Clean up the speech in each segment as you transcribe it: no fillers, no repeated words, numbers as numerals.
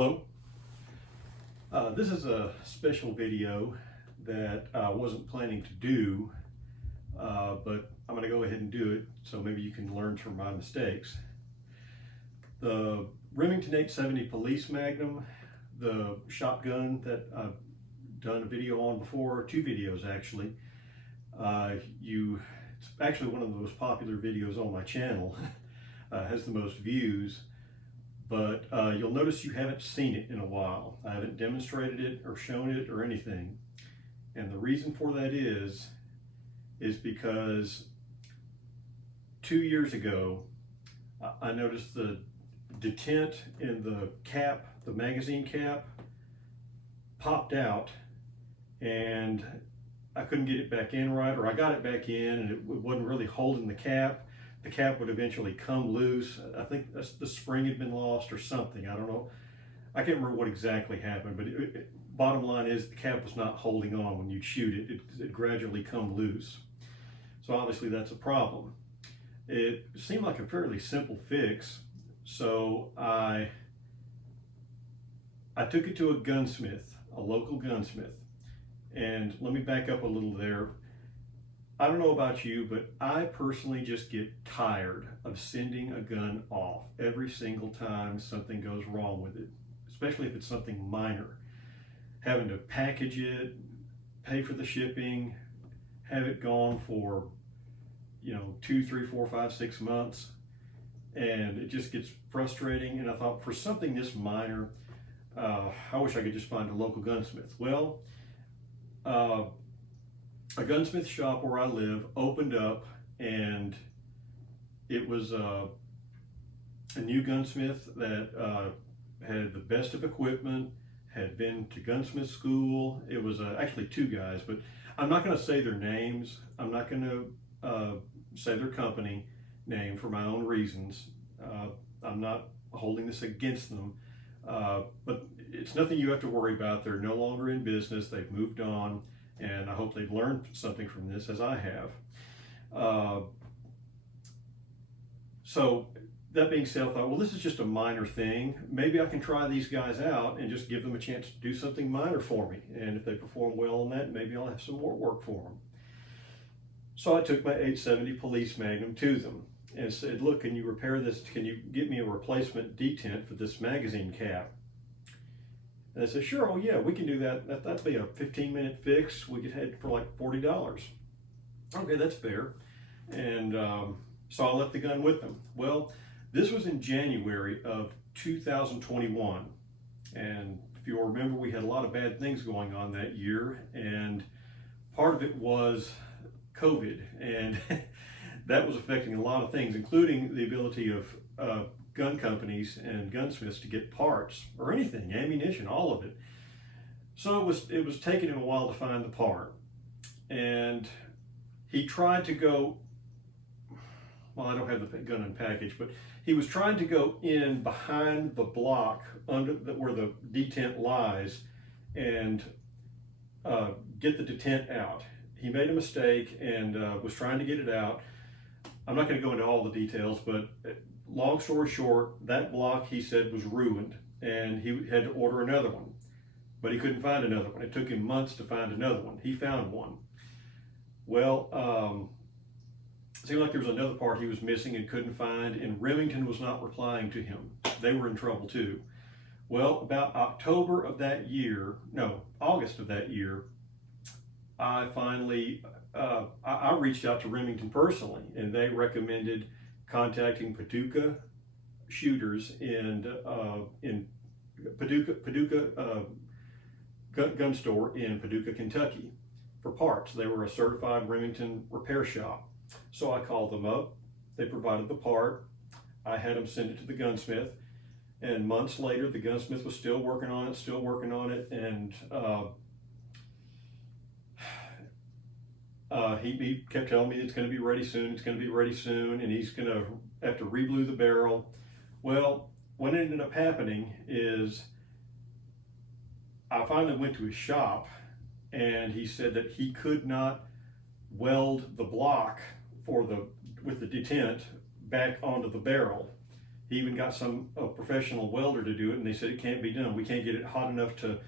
Hello. This is a special video that I wasn't planning to do, but I'm going to go ahead and do it so maybe you can learn from my mistakes. The Remington 870 Police Magnum, the shotgun that I've done a video on before, two videos actually. It's actually one of the most popular videos on my channel, has the most views. But you'll notice you haven't seen it in a while. I haven't demonstrated it or shown it or anything. And the reason for that is because 2 years ago, I noticed the detent in the cap, the magazine cap, popped out, and I couldn't get it back in right, or I got it back in and it wasn't really holding the cap. The cap would eventually come loose. I think the spring had been lost or something. I don't know. I can't remember what exactly happened, but bottom line is the cap was not holding on when you shoot it. It gradually come loose. So obviously that's a problem. It seemed like a fairly simple fix. So I took it to a gunsmith, a local gunsmith. And let me back up a little there. I don't know about you, but I personally just get tired of sending a gun off every single time something goes wrong with it, especially if it's something minor. Having to package it, pay for the shipping, have it gone for, 2, 3, 4, 5, 6 months, and it just gets frustrating. And I thought, for something this minor, I wish I could just find a local gunsmith. Well, a gunsmith shop where I live opened up, and it was a new gunsmith that had the best of equipment, had been to gunsmith school. It was actually two guys, but I'm not going to say their names. I'm not going to say their company name for my own reasons. I'm not holding this against them, but it's nothing you have to worry about. They're no longer in business. They've moved on. And I hope they've learned something from this, as I have. So that being said, I thought, well, this is just a minor thing. Maybe I can try these guys out and just give them a chance to do something minor for me. And if they perform well on that, maybe I'll have some more work for them. So I took my 870 Police Magnum to them and said, look, can you repair this? Can you get me a replacement detent for this magazine cap? And they said, sure, oh yeah, we can do that. That'd be a 15-minute fix. We could head for like $40. Okay, that's fair. And so I left the gun with them. Well, this was in January of 2021. And if you'll remember, we had a lot of bad things going on that year. And part of it was COVID. And that was affecting a lot of things, including the ability of gun companies and gunsmiths to get parts or anything, ammunition, all of it. So it was taking him a while to find the part. And he tried to go, well, I don't have the gun and package, but he was trying to go in behind the block where the detent lies and get the detent out. He made a mistake and was trying to get it out. I'm not going to go into all the details, but long story short, that block, he said, was ruined, and he had to order another one, but he couldn't find another one. It took him months to find another one. He found one. Well, it seemed like there was another part he was missing and couldn't find, and Remington was not replying to him. They were in trouble too. Well, about August of that year, I finally, I reached out to Remington personally, and they recommended contacting Paducah shooters in Paducah gun store in Paducah, Kentucky for parts. They were a certified Remington repair shop. So I called them up. They provided the part. I had them send it to the gunsmith. And months later, the gunsmith was still working on it, and he kept telling me it's going to be ready soon, and he's going to have to reblue the barrel. Well, what ended up happening is I finally went to his shop, and he said that he could not weld the block with the detent back onto the barrel. He even got a professional welder to do it, and they said it can't be done. We can't get it hot enough to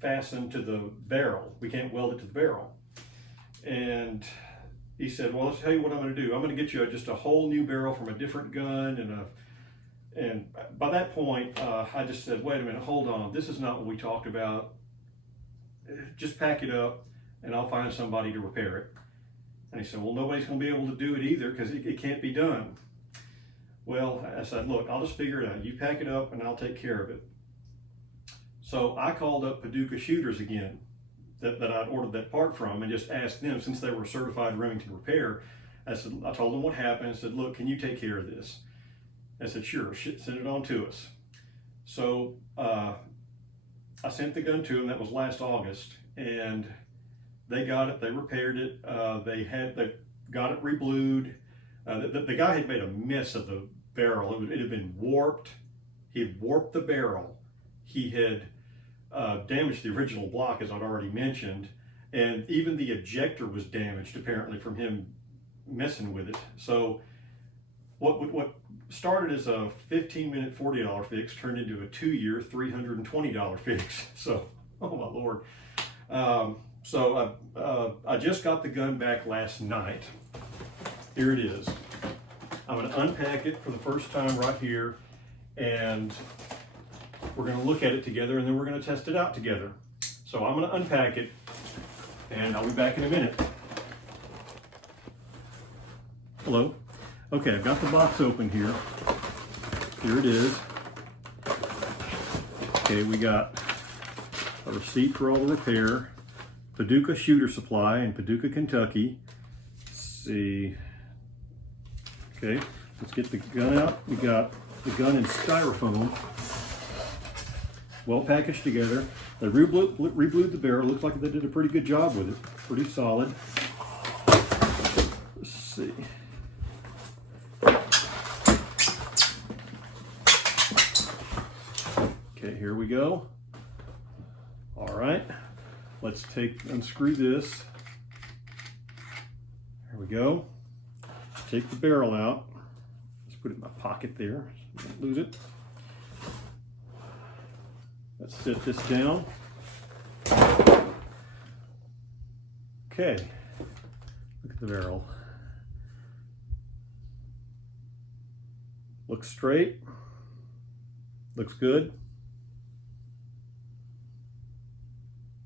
fasten to the barrel. We can't weld it to the barrel. And he said, well, let's tell you what I'm going to do. I'm going to get you just a whole new barrel from a different gun. And by that point, I just said, wait a minute, hold on. This is not what we talked about. Just pack it up and I'll find somebody to repair it. And he said, well, nobody's going to be able to do it either because it can't be done. Well, I said, look, I'll just figure it out. You pack it up and I'll take care of it. So I called up Paducah Shooters again that I'd ordered that part from and just asked them, since they were a certified Remington repair, I told them what happened. I said, look, can you take care of this? I said, sure, send it on to us. So I sent the gun to them. That was last August, and they got it. They repaired it. They got it reblued. The guy had made a mess of the barrel. It had been warped. He had warped the barrel. He had damaged the original block, as I'd already mentioned, and even the ejector was damaged apparently from him messing with it. So what started as a 15-minute $40 fix turned into a 2-year $320 fix. So, oh my Lord. So I just got the gun back last night. Here it is. I'm going to unpack it for the first time right here, and we're going to look at it together, and then we're going to test it out together. So I'm going to unpack it, and I'll be back in a minute. Hello. Okay, I've got the box open here. Here it is. Okay, we got a receipt for all the repair. Paducah Shooter Supply in Paducah, Kentucky. Let's see. Okay, let's get the gun out. We got the gun in styrofoam, well packaged together. They reblued the barrel. Looks like they did a pretty good job with it. Pretty solid. Let's see. Okay, here we go. All right, let's unscrew this. There we go. Take the barrel out. Let's put it in my pocket there so I don't lose it. Let's set this down. Okay, look at the barrel. Looks straight. Looks good.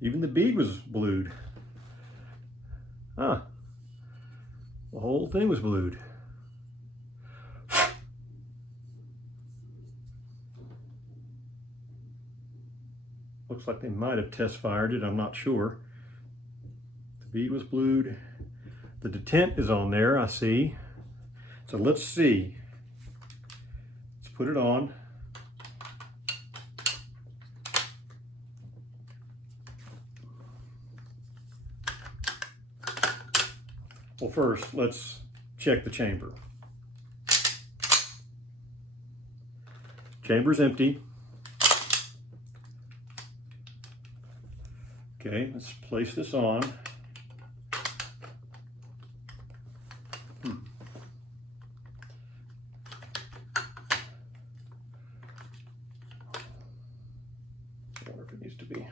Even the bead was blued. Huh. The whole thing was blued. Looks like they might have test fired it, I'm not sure. The bead was blued. The detent is on there, I see. So let's see. Let's put it on. Well, first, let's check the chamber. Chamber's empty. Okay, let's place this on. I wonder if it needs to be.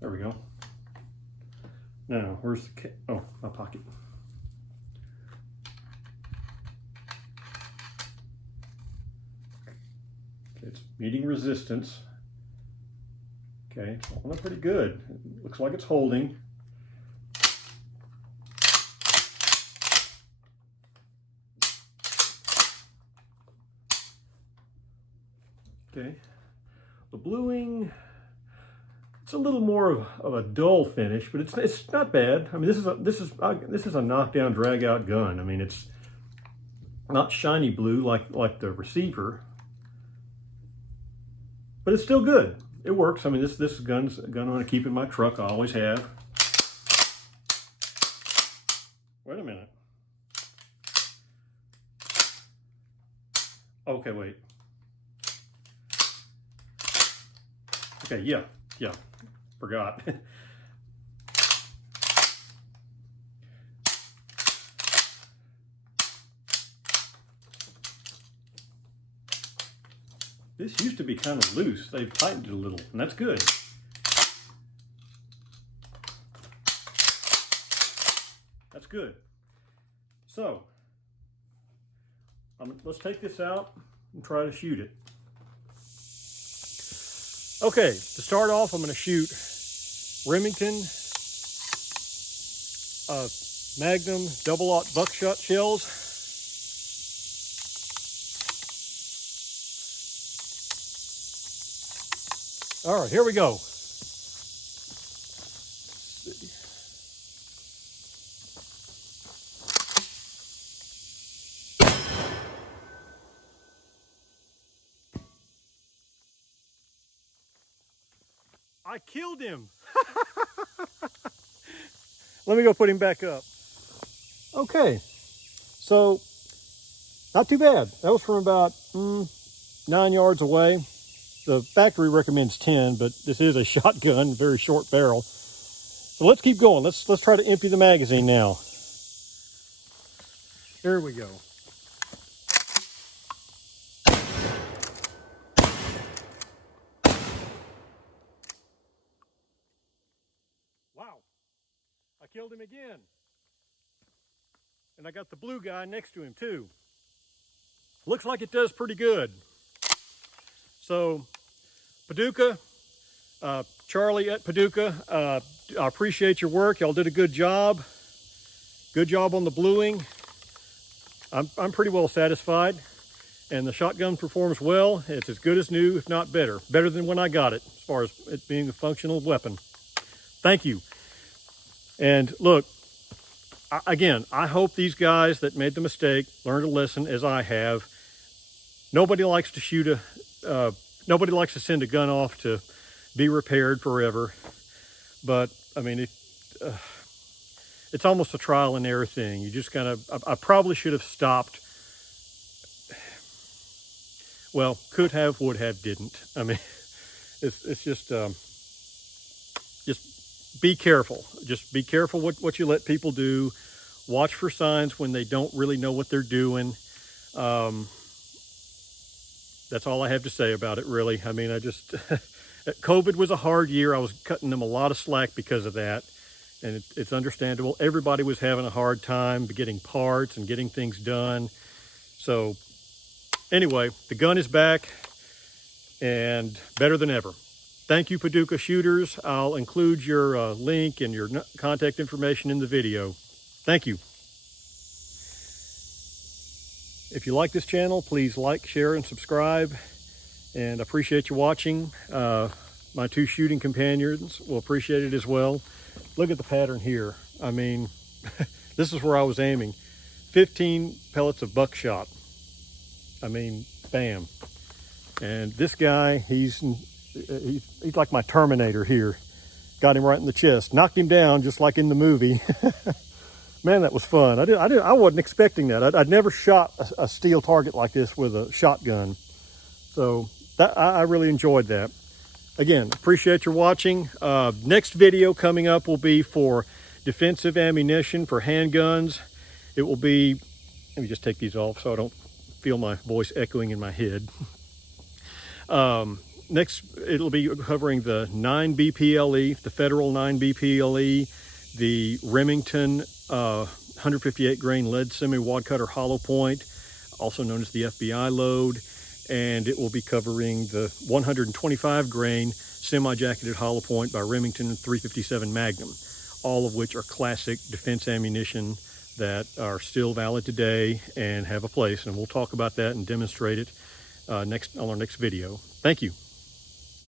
There we go. Now, where's the oh, my pocket. Okay, it's meeting resistance. Okay, it's holding up pretty good. It looks like it's holding. Okay, the bluing, it's a little more of a dull finish, but it's not bad. I mean, this is a knockdown, drag out gun. I mean, it's not shiny blue like the receiver, but it's still good. It works. I mean, this gun's a gun I want to keep in my truck. I always have. Wait a minute. Okay, wait. Okay, yeah. Forgot. This used to be kind of loose. They've tightened it a little, and that's good. That's good. So, let's take this out and try to shoot it. Okay, to start off, I'm going to shoot Remington Magnum double-aught buckshot shells. All right, here we go. I killed him. Let me go put him back up. Okay, so not too bad. That was from about 9 yards away. The factory recommends 10, but this is a shotgun, very short barrel. So let's keep going. Let's try to empty the magazine now. Here we go. Wow, I killed him again. And I got the blue guy next to him too. Looks like it does pretty good. So, Paducah, Charlie at Paducah, I appreciate your work. Y'all did a good job. Good job on the bluing. I'm pretty well satisfied. And the shotgun performs well. It's as good as new, if not better. Better than when I got it, as far as it being a functional weapon. Thank you. And look, again, I hope these guys that made the mistake learned a lesson as I have. Nobody likes to shoot nobody likes to send a gun off to be repaired forever. But I mean, it's almost a trial and error thing. You just kind of, I probably should have stopped. Well, could have, would have, didn't. I mean, it's just be careful. Just be careful what you let people do. Watch for signs when they don't really know what they're doing. That's all I have to say about it, really. I mean, COVID was a hard year. I was cutting them a lot of slack because of that. And it's understandable. Everybody was having a hard time getting parts and getting things done. So anyway, the gun is back and better than ever. Thank you, Paducah shooters. I'll include your link and your contact information in the video. Thank you. If you like this channel, please like, share, and subscribe. And I appreciate you watching. My two shooting companions will appreciate it as well. Look at the pattern here. I mean, this is where I was aiming. 15 pellets of buckshot. I mean, bam. And this guy, he's like my Terminator here. Got him right in the chest. Knocked him down just like in the movie. Man, that was fun. I wasn't expecting that. I'd never shot a steel target like this with a shotgun. So I really enjoyed that. Again, appreciate your watching. Next video coming up will be for defensive ammunition for handguns. It will be, let me just take these off so I don't feel my voice echoing in my head. Next, it'll be covering the 9BPLE, the federal 9BPLE, the Remington 158 grain lead semi-wad cutter hollow point, also known as the FBI load, and it will be covering the 125 grain semi-jacketed hollow point by Remington 357 Magnum, all of which are classic defense ammunition that are still valid today and have a place, and we'll talk about that and demonstrate it on our next video. Thank you.